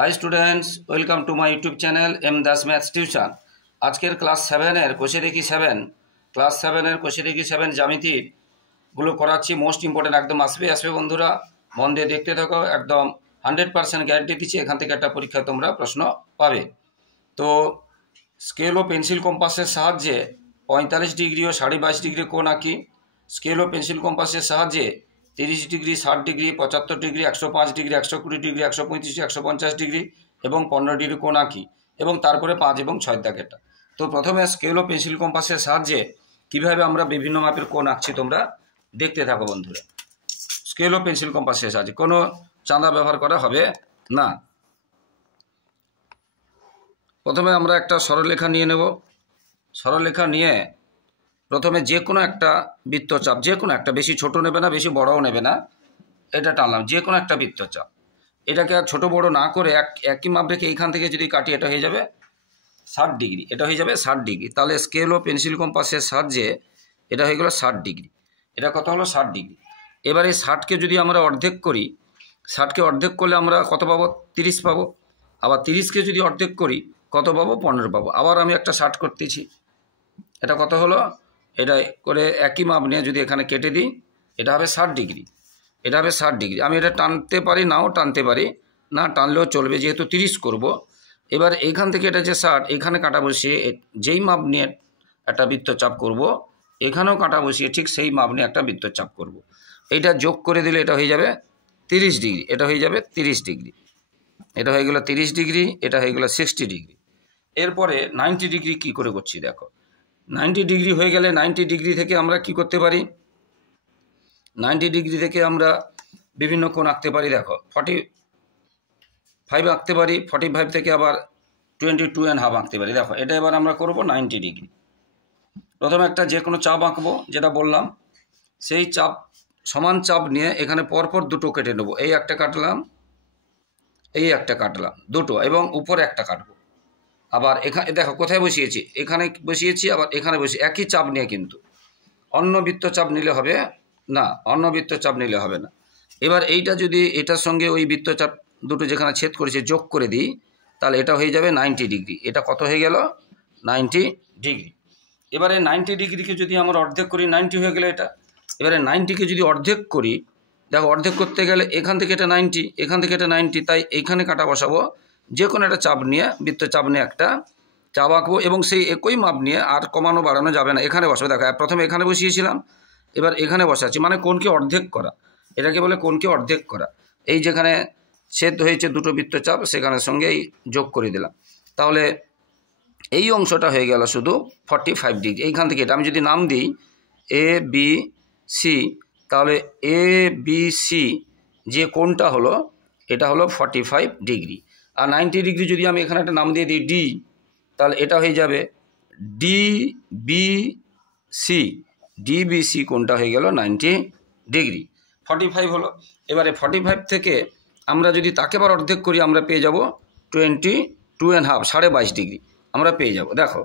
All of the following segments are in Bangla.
High students welcome to my YouTube channel M Das maths tuition. आजकेर क्लास 7 कोषे देखी 7 क्लास 7 कोषे देखी 7 জ্যামিতির গুলো করাচ্ছি। মোস্ট ইম্পর্টেন্ট একদম আসবে বন্ধুরা, মন দিয়ে দেখতে থাকো। একদম 100% গ্যারান্টি দিচ্ছি এখান থেকে একটা পরীক্ষা তোমরা প্রশ্ন পাবে। তো স্কেল ও পেন্সিল কম্পাসের সাহায্যে 45 ডিগ্রি ও 22.5 ডিগ্রি কোণ আঁকি। স্কেল ও পেন্সিল কম্পাসের সাহায্যে 30 degree, 60 degree, 75 degree, 105 degree, 120 degree, 135, 150 degree এবং 15 ডিগ্রি কোণ আঁকি এবং তারপরে 5 এবং 6 দাগেরটা। তো প্রথমে স্কেল ও পেন্সিল কম্পাসের সাহায্যে কিভাবে আমরা বিভিন্ন মাপের কোণ আঁকছি তোমরা দেখতে থাকো বন্ধুরা। স্কেল ও পেন্সিল কম্পাসের সাহায্যে কোনো চাঁদা ব্যবহার করা হবে না। প্রথমে আমরা একটা সরলরেখা নিয়ে নেব। সরলরেখা নিয়ে প্রথমে যে কোনো একটা বৃত্তচাপ, যে কোনো একটা, বেশি ছোট নেবে না বেশি বড়ও নেবে না, এটা টানলাম, যে কোনো একটা বৃত্তচাপ। এটাকে ছোট বড় না করে একই মাপ রেখে এইখান থেকে যদি কাটি এটা হয়ে যাবে 60 ডিগ্রি, এটা হয়ে যাবে 60 ডিগ্রি। তাহলে স্কেল ও পেন্সিল কম্পাসের সাহায্যে এটা হয়ে গেল 60 ডিগ্রি। এটা কত হলো? 60 ডিগ্রি। এবার এই 60কে যদি আমরা অর্ধেক করি, 60কে অর্ধেক করলে আমরা কত পাবো? 30 পাবো। আবার 30কে যদি অর্ধেক করি কত পাবো? 15 পাবো। আবার আমি একটা 60 করতেছি, এটা কত হলো? এটা করে একই মাপ নিয়ে যদি এখানে কেটে দিই এটা হবে 60 ডিগ্রি, এটা হবে 60 ডিগ্রি। আমি এটা টানতে পারি, নাও টানতে পারি, না টানলেও চলবে, যেহেতু 30 করব। এবার এইখান থেকে এটা যে 60, এখানে কাটা বসিয়ে যেই মাপ নিয়ে একটা বৃত্তচাপ করব, এখানেও কাটা বসিয়ে ঠিক সেই মাপ নিয়ে একটা বৃত্তচাপ করব। এইটা যোগ করে দিলে এটা হয়ে যাবে 30 ডিগ্রি, এটা হয়ে যাবে 30 ডিগ্রি, এটা হয়ে গেল 30 ডিগ্রি, এটা হয়ে গেল 60 ডিগ্রি। এরপরে 90 ডিগ্রি কি করে করছি দেখো। 90 ডিগ্রি হয়ে গেলে 90 ডিগ্রি থেকে আমরা কি করতে পারি? 90 ডিগ্রি থেকে আমরা বিভিন্ন কোণ আঁকতে পারি। দেখো 45 আঁকতে পারি, 45 থেকে আবার 22.5 আঁকতে পারি। দেখো এটা এবার আমরা করব 90 ডিগ্রি। প্রথমে একটা যে কোনো চাপ আঁকবো, যেটা বললাম, সেই চাপ সমান চাপ নিয়ে এখানে পরপর দুটো কেটে নেবো। এই একটা কাটলাম, এই একটা কাটলাম, দুটো, এবং উপরে একটা কাটবো। আবার এখানে দেখো কোথায় বসিয়েছি, এখানে বসিয়েছি, আবার এখানে বসি, একই চাপ নিয়ে, কিন্তু অন্য বৃত্তচাপ নিলে হবে না, অন্য বৃত্তচাপ নিলে হবে না। এবার এইটা যদি এটার সঙ্গে ওই বৃত্তচাপ দুটো যেখানে ছেদ করেছে যোগ করে দিই, তাহলে এটা হয়ে যাবে 90 ডিগ্রি। এটা কত হয়ে গেল? 90 ডিগ্রি। এবারে 90 ডিগ্রিকে যদি আমরা অর্ধেক করি, 90 হয়ে গেলে এটা। এবারে 90কে যদি অর্ধেক করি, দেখো অর্ধেক করতে গেলে এখান থেকে এটা 90, এখান থেকে এটা 90, তাই এইখানে কাটা বসাবো। যে কোনো একটা চাপ নিয়ে, বৃত্তচাপ নিয়ে একটা চাপ আঁকবো এবং সেই একই মাপ নিয়ে আর কমানো বাড়ানো যাবে না, এখানে বসাবো। দেখো প্রথমে এখানে বসিয়েছিলাম, এবার এখানে বসাচ্ছি, মানে কোণকে অর্ধেক করা, এটাকে বলে কোণকে অর্ধেক করা। এই যেখানে ছেদ হয়েছে দুটো বৃত্তচাপ, সেখানের সঙ্গে এই যোগ করে দিলাম। তাহলে এই অংশটা হয়ে গেল শুধু 45 ডিগ্রি। এইখান থেকে এটা আমি যদি নাম দিই এ বি সি, তাহলে এ বি সি যে কোণটা হলো এটা হলো 45 ডিগ্রি। আর 90 ডিগ্রি যদি আমি এখানে একটা নাম দিয়ে দিই ডি, তাহলে এটা হয়ে যাবে ডিবিসি। ডিবিসি কোণটা হয়ে গেল 90 ডিগ্রি। 45 হলো। এবারে 45 থেকে আমরা যদি তাকে আবার অর্ধেক করি, আমরা পেয়ে যাব 22.5, 22.5 ডিগ্রি আমরা পেয়ে যাব। দেখো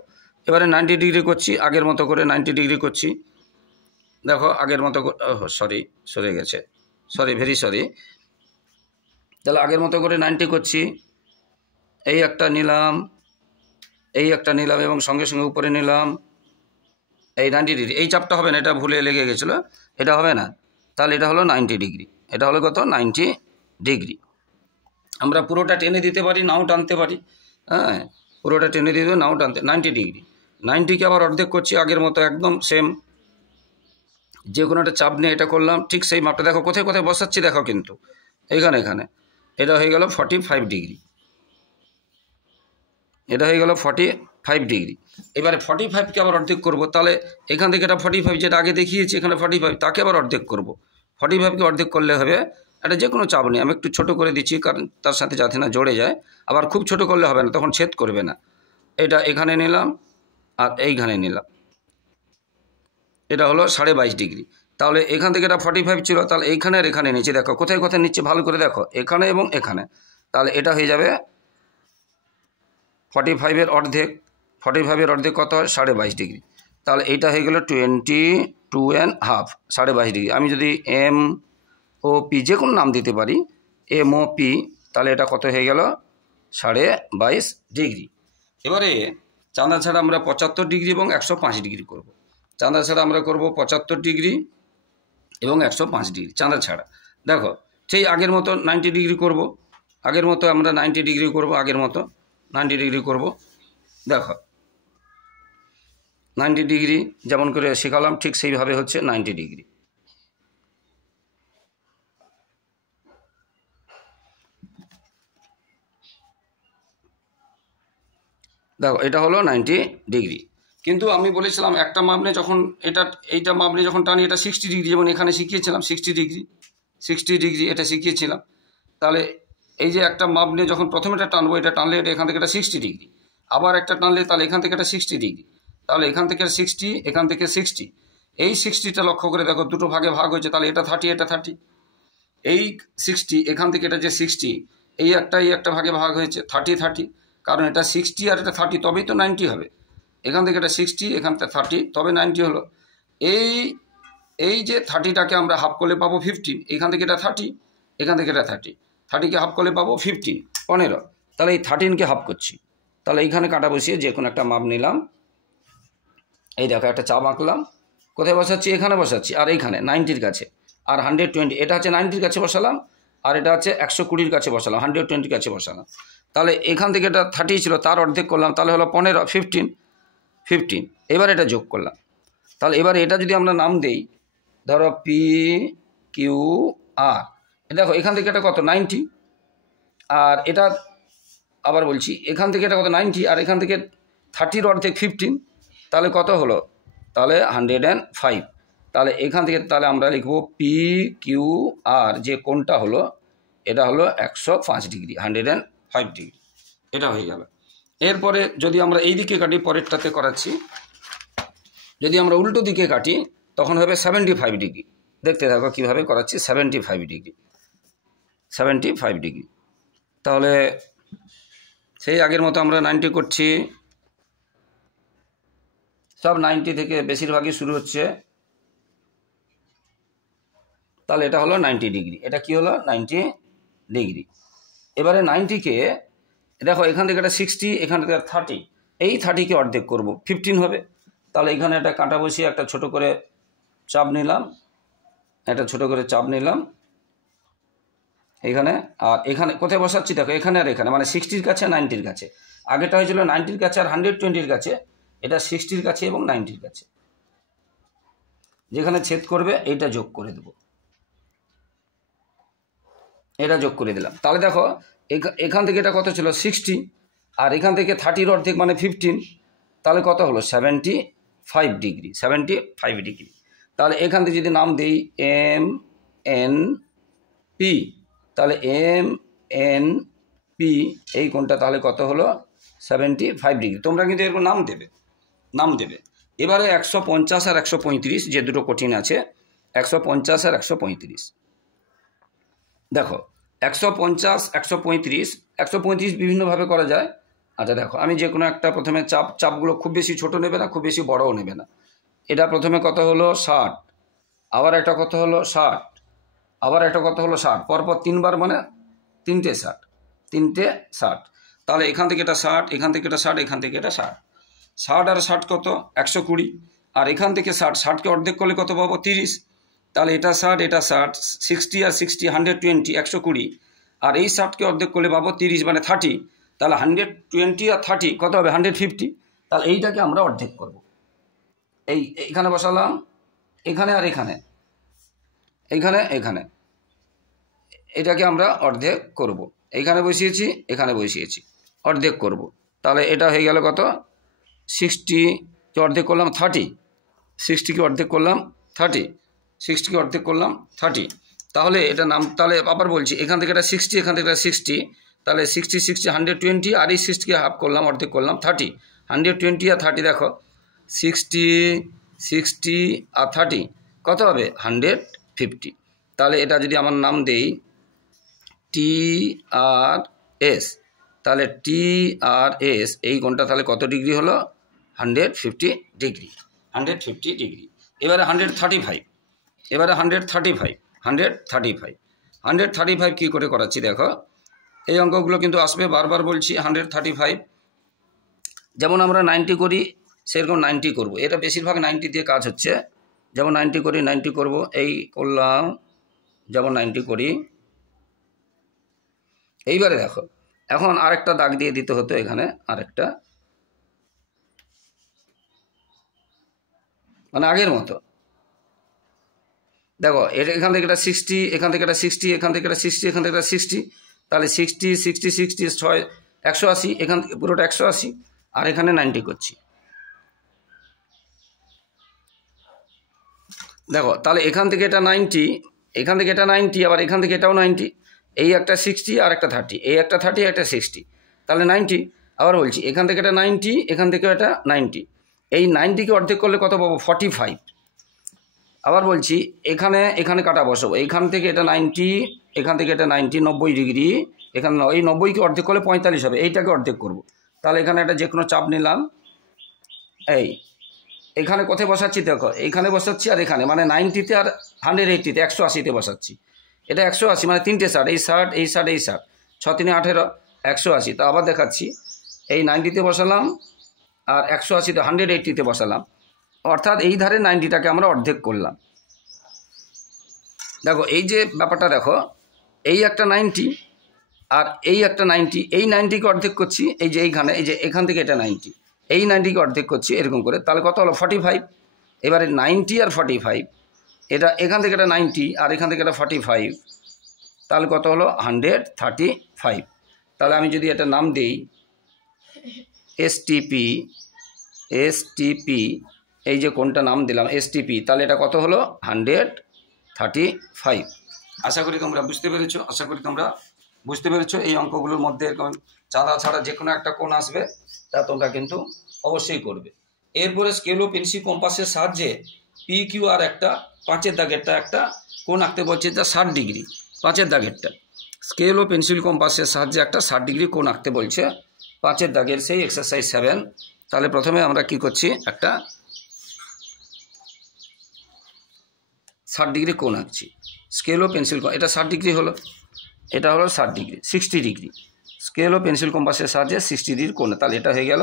এবারে 90 ডিগ্রি করছি, আগের মতো করে 90 ডিগ্রি করছি। দেখো আগের মতো, সরি সরে গেছে, সরি, ভেরি সরি। তাহলে আগের মতো করে 90 করছি, এই একটা নিলাম, এই একটা নিলাম এবং সঙ্গে সঙ্গে উপরে নিলাম এই 90 ডিগ্রি। এই চাপটা হবে না, এটা ভুলে লেগে গেছিলো, এটা হবে না। তাহলে এটা হলো 90 ডিগ্রি, এটা হলো কত? 90 ডিগ্রি। আমরা পুরোটা টেনে দিতে পারি, নাও টানতে পারি, হ্যাঁ, পুরোটা টেনে দিতে নাও টানতে। 90 ডিগ্রি। 90কে আবার অর্ধেক করছি আগের মতো, একদম সেম, যে কোনো একটা চাপ নিয়ে এটা করলাম, ঠিক সেই মাপটা দেখো কোথায় কোথায় বসাচ্ছি দেখো, কিন্তু এখানে এখানে এটা হয়ে গেল 45 ডিগ্রি, এটা হয়ে গেল 45 ডিগ্রি। এবারে 45কে আবার অর্ধেক করব, তাহলে এখান থেকে এটা 45 যেটা আগে দেখিয়েছি এখানে 45, তাকে আবার অর্ধেক করব। 45কে অর্ধেক করলে হবে, এটা যে কোনো চাপ নেই, আমি একটু ছোট করে দিচ্ছি কারণ তার সাথে যাতে না জড়ে যায়। আবার খুব ছোট করলে হবে না, তখন ছেদ করবে না। এটা এখানে নিলাম আর এইখানে নিলাম, এটা হলো 22.5 ডিগ্রি। তাহলে এখান থেকে এটা 45 ছিল, তাহলে এইখানে আর এখানে নিচে দেখো কোথায় কোথায় নিচ্ছে ভালো করে দেখো, এখানে এবং এখানে। তাহলে এটা হয়ে যাবে 45-এর অর্ধেক। 45-এর অর্ধেক কত হয়? 22.5 ডিগ্রি। তাহলে এইটা হয়ে গেল 22.5, 22.5 ডিগ্রি। আমি যদি MOP যে কোনো নাম দিতে পারি, MOP, তাহলে এটা কত হয়ে গেল? 22.5 এবারে চাঁদা ছাড়া আমরা 75 ডিগ্রি এবং 105 ডিগ্রি করব। চাঁদা ছাড়া আমরা করব 75 ডিগ্রি এবং 105 ডিগ্রি চাঁদা ছাড়া। দেখো সেই আগের মতো 90 ডিগ্রি করব, আগের মতো আমরা 90 ডিগ্রি করব, আগের মতো 90 ডিগ্রি করব। দেখো 90 ডিগ্রি যেমন করে শেখালাম ঠিক সেইভাবে হচ্ছে 90 ডিগ্রি। দেখো এটা হলো 90 ডিগ্রি। কিন্তু আমি বলেছিলাম একটা মাপনে যখন এইটা মাপনে যখন টানি এটা 60 ডিগ্রি, যেমন এখানে শিখিয়েছিলাম 60 ডিগ্রি এটা শিখিয়েছিলাম। তাহলে এই যে একটা মাপনে যখন প্রথমে এটা টানবো, এটা টানলে এটা এখান থেকে এটা 60 ডিগ্রি, আবার একটা টানলে তাহলে এখান থেকে এটা 60 ডিগ্রি, তাহলে এখান থেকে 60, এখান থেকে 60, এই 60টা লক্ষ্য করে দেখো দুটো ভাগে ভাগ হয়েছে, তাহলে এটা 30, এটা 30, এই 60 এখান থেকে এটা যে 60 এই একটা ভাগে ভাগ হয়েছে 30, কারণ এটা 60 আর এটা 30 তবেই তো 90 হবে। এখান থেকে এটা 60, এখান থেকে 30 তবে 90 হলো। এই যে 30টাকে আমরা হাফ করলে পাবো 15, এখান থেকে এটা 30, এখান থেকে এটা 30কে হাফ করলে পাবো 15। তাহলে এই 13কে হাফ করছি, তাহলে এইখানে কাটা বসিয়ে যে কোনো একটা মাপ নিলাম। এই দেখো একটা চাপ আঁকলাম, কোথায় বসাচ্ছি? এখানে বসাচ্ছি, আর এইখানে 90-র কাছে, আর 120 এটা হচ্ছে 90-র কাছে বসালাম, আর এটা হচ্ছে 120-র কাছে বসালাম, 120-র কাছে বসালাম। তাহলে এখান থেকে এটা 30 ছিল, তার অর্ধেক করলাম, তাহলে হলো 15। এবার এটা যোগ করলাম। তাহলে এবার এটা যদি আমরা নাম দেই, ধরো PQR, দেখো এখান থেকে এটা কত 90, আর এটা আবার বলছি এখান থেকে এটা কত 90, আর এখান থেকে 30-র অর্ধেক 15, তাহলে কত হলো? তাহলে 105। তাহলে এখান থেকে তাহলে আমরা লিখব PQR, যে কোণটা হলো এটা হলো 105 ডিগ্রি, 105 ডিগ্রি। এটা হয়ে গেল। এরপরে যদি আমরা এই দিকে কাটি, পরেরটাতে করাচ্ছি, যদি আমরা উল্টো দিকে কাটি তখন হবে 75 ডিগ্রি। দেখতে থাকো কীভাবে করাচ্ছি। 75 ডিগ্রি। তাহলে সেই আগের মতো আমরা 90 করছি, সব 90 থেকে বেশিরভাগই শুরু হচ্ছে। তাহলে এটা হলো 90 ডিগ্রি, এটা কি হলো 90 ডিগ্রি। এবারে 90কে দেখো এখান থেকে এটা 60, এখান থেকে 30, এই 30কে অর্ধেক করব, 15 হবে। তাহলে এখানে একটা কাঁটা বসিয়ে একটা ছোট করে চাপ নিলাম, এখানে। আর এখানে কোথায় বসাচ্ছি দেখো, এখানে আর এখানে, মানে 60-র কাছে 90-র কাছে। আগেটা হয়েছিল 90-র কাছে আর 120-র কাছে, এটা 60-র কাছে এবং 90-র কাছে। যেখানে ছেদ করবে এইটা যোগ করে দেব, এটা যোগ করে দিলাম। তাহলে দেখো এখান থেকে এটা কত ছিল 60, আর এখান থেকে 30-র অর্ধেক মানে 15, তাহলে কত হলো 75 ডিগ্রি। তাহলে এখান থেকে যদি নাম দিই MNP, তাহলে MNP এই কোণটা তাহলে কত হলো 75 ডিগ্রি। তোমরা কিন্তু এরকম নাম দেবে। এবারে 150 আর 135 যে দুটো কঠিন আছে, 150 আর 135। দেখো 150, 135 বিভিন্নভাবে করা যায়। আচ্ছা দেখো আমি যে কোনো একটা প্রথমে চাপগুলো খুব বেশি ছোট নেবে না, খুব বেশি বড়ও নেবে না। এটা প্রথমে কত হলো 60, আবার একটা কত হলো 60, আবার একটা কত হলো 60, পরপর 3বার মানে 3টে 60। তাহলে এখান থেকে এটা 60, এখান থেকে এটা 60, এখান থেকে এটা 60 আর 60 কত 120, আর এখান থেকে 60কে অর্ধেক করলে কত পাবো 30। তাহলে এটা 60, এটা 60, 60 আর 60 120, 120, আর এই 60কে অর্ধেক করলে পাবো 30 মানে 30। তাহলে 120 আর 30 কত হবে 150। তাহলে এইটাকে আমরা অর্ধেক করব, এইখানে বসালাম, এখানে আর এখানে, এটাকে আমরা অর্ধেক করব। এখানে বসিয়েছি, এখানে বসিয়েছি, অর্ধেক করব। তাহলে এটা হয়ে গেল কত 60কে অর্ধেক করলাম 30, 60কে অর্ধেক করলাম 30, তাহলে এটা নাম, তাহলে আবার বলছি এখান থেকে এটা 60, এখান থেকে এটা 60, তাহলে 60 120, আর এই 60কে হাফ করলাম, অর্ধেক করলাম 30, 120 আর 30 দেখো 60 আর 30 কত হবে 150। তাহলে এটা যদি আমার নাম দেই TRS, তাহলে TRS এই কোণটা তাহলে কত ডিগ্রি হলো 150 ডিগ্রি। এবারে 135 কী করে করাচ্ছি দেখো। এই অঙ্কগুলো কিন্তু আসবে, বারবার বলছি 135। যেমন আমরা 90 করি সেরকম 90 করব, এটা বেশিরভাগ 90 দিয়ে কাজ হচ্ছে। যেমন 90 করি 90 করব, এই করলাম, যেমন 90 করি। এইবারে দেখো, এখন আরেকটা দাগ দিয়ে দিতে হতো এখানে, আরেকটা, মানে আগের মতো। দেখো এখান থেকে এটা 60, এখান থেকে এটা 60, এখান থেকে এটা 60, এখান থেকে এটা 60, তাহলে 60 60 60 6 180, এখান থেকে পুরোটা 180, আর এখানে 90 করছি। দেখো তাহলে এখান থেকে এটা 90, এখান থেকে এটা 90, আবার এখান থেকে এটাও 90, এই একটা 60 আর একটা 30, এই একটা 30 একটা 60, তাহলে 90। আবার বলছি এখান থেকে এটা 90, এখান থেকে এটা 90, এই 90কে অর্ধেক করলে কত পাবো? 45। আবার বলছি এখানে এখানে কাটা বসাবো, এইখান থেকে এটা 90, এখান থেকে এটা 90, 90 ডিগ্রি, এখানে এই 90কে অর্ধেক করলে 45 হবে, এইটাকে অর্ধেক করব। তাহলে এখানে একটা যে কোনো চাপ নিলাম, এই এখানে কোথায় বসাচ্ছি দেখো, এইখানে বসাচ্ছি, আর এখানে মানে 90তে আর 180তে 180তে বসাচ্ছি। এটা 180 মানে 3টে 60, এই 60 এই 60 এই 60, 6 3 18 180। তো আবার দেখাচ্ছি, এই 90তে বসালাম আর 180তে 180তে বসালাম, অর্থাৎ এই ধারে 90টাকে আমরা অর্ধেক করলাম। দেখো এই যে ব্যাপারটা দেখো, এই একটা 90 আর এই একটা 90, এই 90কে অর্ধেক করছি, এই যে এইখানে, এই যে এখান থেকে এটা 90, এই 90কে অর্ধেক করছি এরকম করে, তাহলে কত হলো? 45। এবারে 90 আর 45, এটা এখান থেকে এটা 90 আর এখান থেকে এটা 45, তাহলে কত হলো? 135। তাহলে আমি যদি এটা নাম দিই এসটিপি, এসটিপি, এই যে কোনটা নাম দিলাম এসটিপি, তাহলে এটা কত হলো? 135। আশা করি তোমরা বুঝতে পেরেছো, আশা করি তোমরা বুঝতে পেরেছো। এই অঙ্কগুলোর মধ্যে এরকম চাঁদা ছাড়া যে কোনো একটা কোণ আসবে, তা তোমরা কিন্তু অবশ্যই করবে। এরপরে স্কেল ও পেন্সিল কম্পাসের সাহায্যে পি কিউ আর একটা 5-এর দাগেরটা একটা কোণ আঁকতে বলছে, যা 60 ডিগ্রি। 5-এর দাগেরটা স্কেল ও পেন্সিল কম্পাসের সাহায্যে একটা 60 ডিগ্রি কোণ আঁকতে বলছে, 5-এর দাগের সেই এক্সারসাইজ 7। তাহলে প্রথমে আমরা কি করছি, একটা 60 ডিগ্রি কোণ আঁকছি। স্কেল ও পেন্সিল, এটা 60 ডিগ্রি হলো, এটা হলো 60 ডিগ্রি, 60 ডিগ্রি। স্কেল ও পেন্সিল কম্পাসের সাহায্যে 60 ডিগ্রির কোণ, তাহলে এটা হয়ে গেল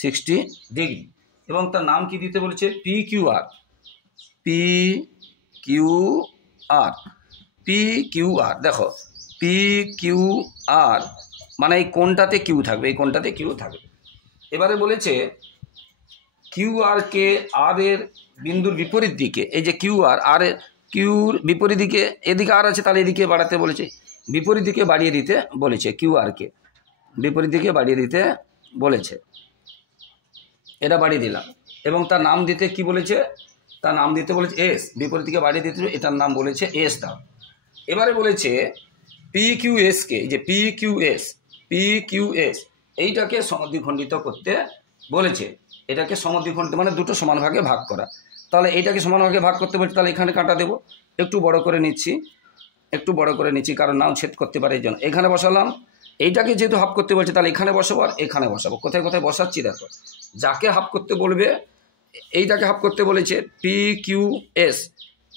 60 ডিগ্রি। এবং তার নাম কি দিতে বলেছে? P Q R, P Q R, P Q R. দেখো পি কিউ আর মানে এই কোণটাতে কিউ থাকবে, এই কোণটাতে কিউ থাকবে। এবারে বলেছে কিউ আর কে আর এর বিন্দুর বিপরীত দিকে, এই যে কিউ আর, আর কিউর বিপরীত দিকে, এদিকে আর আছে তাহলে এদিকে বাড়াতে বলেছে, বিপরীত দিকে বাড়িয়ে দিতে বলেছে, কিউ আর কে বিপরীত দিকে বাড়িয়ে দিতে বলেছে, এটা বাড়িয়ে দিলাম। এবং তার নাম দিতে কি বলেছে? তার নাম দিতে বলেছে এস, বিপরীত দিকে বাড়িয়ে দিতে এটার নাম বলেছে এস দাও। এবারে বলেছে পি কিউ এস কে, যে P Q S, P Q S এইটাকে সমদ্বিখণ্ডিত করতে বলেছে। এটাকে সমদ্বিখণ্ডিত মানে দুটো সমান ভাগে ভাগ করা। তাহলে এইটাকে সমান ভাগে ভাগ করতে বলছে, তাহলে এখানে কাটা দেবো, একটু বড় করে নিচ্ছি, একটু বড় করে নিচ্ছি, কারণ নাও ছেদ করতে পারে এই জন্য। এখানে বসালাম, এইটাকে যেহেতু হাফ করতে বলছে তাহলে এখানে বসাবো আর এখানে বসাবো। কোথায় কোথায় বসাচ্ছি দেখো, যাকে হাফ করতে বলবে এইটাকে হাফ করতে বলেছে P Q S,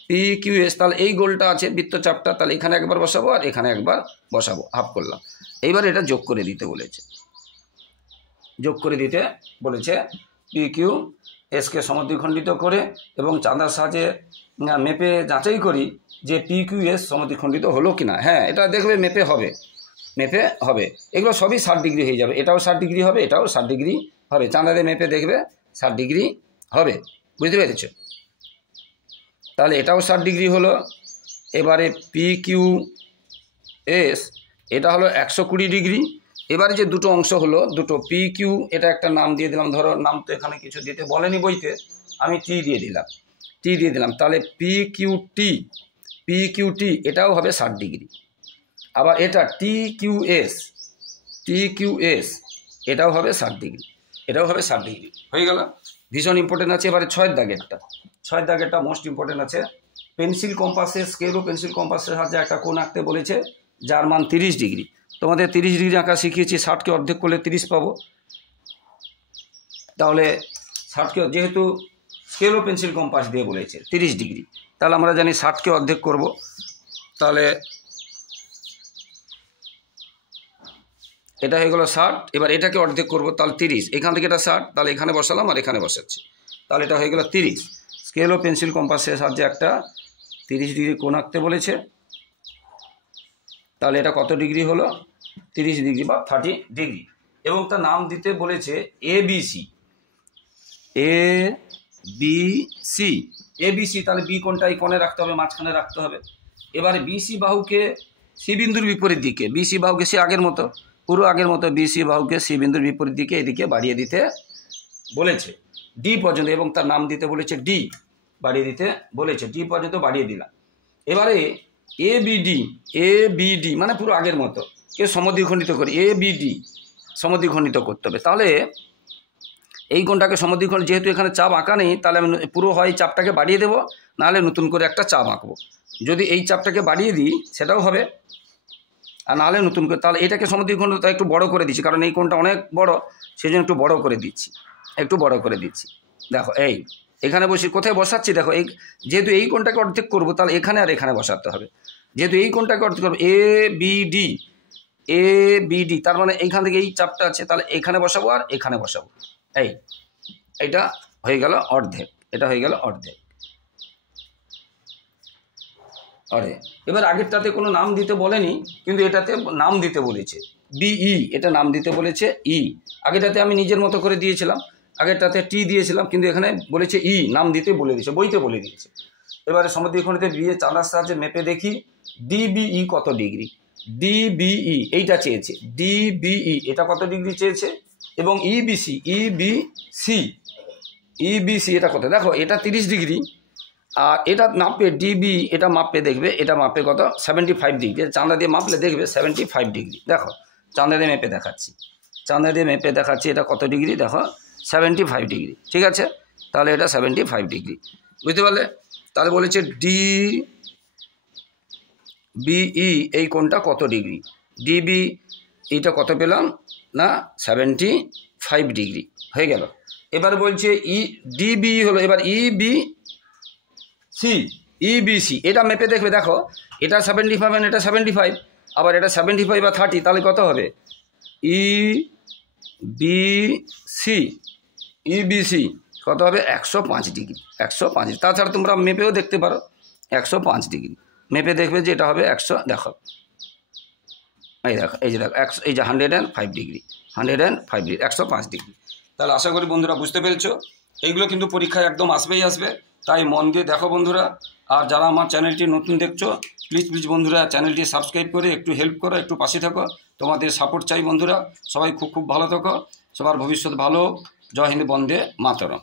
P Q S, তাহলে এই গোলটা আছে বৃত্তচাপটা, তাহলে এখানে একবার বসাবো আর এখানে একবার বসাবো, হাফ করলাম। এইবার এটা যোগ করে দিতে বলেছে, যোগ করে দিতে বলেছে। পি কিউ এসকে সমদ্বিখণ্ডিত করে এবং চাঁদার সাহায্যে মেপে যাচাই করি যে পি কিউ এস সমদ্বিখণ্ডিত হলো কি না। হ্যাঁ, এটা দেখবে মেপে হবে, মেপে হবে। এগুলো সবই 60 ডিগ্রি হয়ে যাবে, এটাও 60 ডিগ্রি হবে, এটাও 60 ডিগ্রি হবে। চাঁদাতে মেপে দেখবে 60 ডিগ্রি হবে, বুঝতে পেরেছ? তাহলে এটাও 60 ডিগ্রি হলো। এবারে পি কিউ এস এটা হলো 120 ডিগ্রি। এবারে যে দুটো অংশ হলো, দুটো পি কিউ, এটা একটা নাম দিয়ে দিলাম, ধরো নাম তো এখানে কিছু দিতে বলেনি বইতে, আমি টি দিয়ে দিলাম, টি দিয়ে দিলাম। তাহলে P Q T, P Q T এটাও হবে 60 ডিগ্রি। আবার এটা T Q S, T Q S এটাও হবে 60 ডিগ্রি, এটাও হবে 60 ডিগ্রি। হয়ে গেল, ভীষণ ইম্পর্টেন্ট আছে। এবারে 6-এর দাগেরটা, 6-এর দাগেরটা মোস্ট ইম্পর্টেন্ট আছে। পেন্সিল কম্পাসের, স্কেল ও পেন্সিল কম্পাসের সাহায্যে একটা কোণ আঁকতে বলেছে, যার মান 30 ডিগ্রি। তোমাদের 30 ডিগ্রি আঁকা শিখিয়েছি, 60কে অর্ধেক করলে 30 পাবো। তাহলে 60কে, যেহেতু স্কেল ও পেন্সিল কম্পাস দিয়ে বলেছে 30 ডিগ্রি, তাহলে আমরা জানি 60কে অর্ধেক করব। তাহলে এটা হয়ে গেলো 60। এবার এটাকে অর্ধেক করবো, তাহলে 30। এখান থেকে এটা 60, তাহলে এখানে বসালাম আর এখানে বসাচ্ছি, তাহলে এটা হয়ে গেলো 30। স্কেল ও পেন্সিল কম্পাসের সাহায্যে একটা 30 ডিগ্রি কোণ আঁকতে বলেছে। তাহলে এটা কত ডিগ্রি হলো? 30 ডিগ্রি বা 30 ডিগ্রি। এবং তার নাম দিতে বলেছে ABC। ABC, ABC, তাহলে বি কোণটা এই কোণে রাখতে হবে, মাঝখানে রাখতে হবে। এবারে বিসি বাহুকে সি বিন্দুর বিপরীত দিকে, বিসি বাহুকে সে আগের মতো, পুরো আগের মতো বিসি বাহুকে সি বিন্দুর বিপরীত দিকে এদিকে বাড়িয়ে দিতে বলেছে ডি পর্যন্ত, এবং তার নাম দিতে বলেছে ডি, বাড়িয়ে দিতে বলেছে, ডি পর্যন্ত বাড়িয়ে দিলাম। এবারে এবিডি মানে পুরো আগের মতো, কেউ সমদ্বিখণ্ডিত করি, এবিডি সমদ্বিখণ্ডিত করতে হবে। তাহলে এই কোণটাকে সমদ্বিখণ্ড, যেহেতু এখানে চাপ আঁকা নেই, তাহলে আমি পুরো হয় চাপটাকে বাড়িয়ে দেবো, নাহলে নতুন করে একটা চাপ আঁকবো। যদি এই চাপটাকে বাড়িয়ে দিই সেটাও হবে, আর নাহলে নতুন করে, তাহলে এটাকে সমদ্বিখণ্ড তাই একটু বড় করে দিচ্ছি, কারণ এই কোণটা অনেক বড়, সেই জন্য একটু বড় করে দিচ্ছি, একটু বড় করে দিচ্ছি। দেখো এই এখানে বসি, কোথায় বসাচ্ছি দেখো, এই যেহেতু এই কোণটাকে অর্ধেক করবো, তাহলে এখানে আর এখানে বসাতে হবে। যেহেতু এই কোণটাকে অর্ধেক করবো, এবিডি, তার মানে এইখান থেকে এই চাপটা আছে, তাহলে এখানে বসাবো আর এখানে বসাবো। এইটা হয়ে গেল অর্ধেক, এটা হয়ে গেল অর্ধেক। আরে এবার আগেরটাতে কোনো নাম দিতে বলেনি, কিন্তু এটাতে নাম দিতে বলেছে বিই, এটা নাম দিতে বলেছে ই। আগেরটাতে আমি নিজের মতো করে দিয়েছিলাম, আগেরটাতে টি দিয়েছিলাম, কিন্তু এখানে বলেছে ই, নাম দিতে বলে দিয়েছে, বইতে বলে দিয়েছে। এবারে সমদ্বিখণ্ডিতে বি এর চাঁদার সাহায্যে মেপে দেখি ডিবিই কত ডিগ্রি। ডিবিই এইটা চেয়েছে, ডিবিই এটা কত ডিগ্রি চেয়েছে, এবং ইবিসি এটা কত, দেখো এটা 30 ডিগ্রি, আর এটা মাপে ডিবি, এটা মাপে দেখবে, এটা মাপে কত 75 ডিগ্রি, চাঁদা দিয়ে মাপলে দেখবে 75 ডিগ্রি। দেখো চাঁদা দিয়ে মেপে দেখাচ্ছি, চাঁদা দিয়ে মেপে দেখাচ্ছি এটা কত ডিগ্রি, দেখো 75 ডিগ্রি। ঠিক আছে, তাহলে এটা 75 ডিগ্রি, বুঝতে পারলে? তাহলে বলেছে ডিবিই এই কোণটা কত ডিগ্রি, ডিবি এইটা কত পেলাম না 75 ডিগ্রি হয়ে গেল। এবার বলছে ডিবি হলো, এবার ইবিসি এটা মেপে দেখবে, দেখো এটা 75 এটা 75, আবার এটা 75 বা 30, তাহলে কত হবে ইবিসি কত হবে 105 ডিগ্রি, 105। তাছাড়া তোমরা মেপেও দেখতে পারো 105 ডিগ্রি মেপে দেখবে যে এটা হবে 100, দেখো এই দেখো, এই যে দেখো 100, এই যে 105 ডিগ্রি, 105 ডিগ্রি, 105 ডিগ্রি। তাহলে আশা করি বন্ধুরা বুঝতে পেরেছো, এইগুলো কিন্তু পরীক্ষায় একদম আসবেই আসবে, তাই মন দিয়ে দেখো বন্ধুরা। আর যারা আমার চ্যানেলটি নতুন দেখছো, প্লিজ বন্ধুরা চ্যানেলটি সাবস্ক্রাইব করে একটু হেল্প করো, একটু পাশে থাকো, তোমাদের সাপোর্ট চাই বন্ধুরা। সবাই খুব ভালো থাকো, সবার ভবিষ্যৎ ভালো। জয় হিন্দ, বন্দে মাতরম।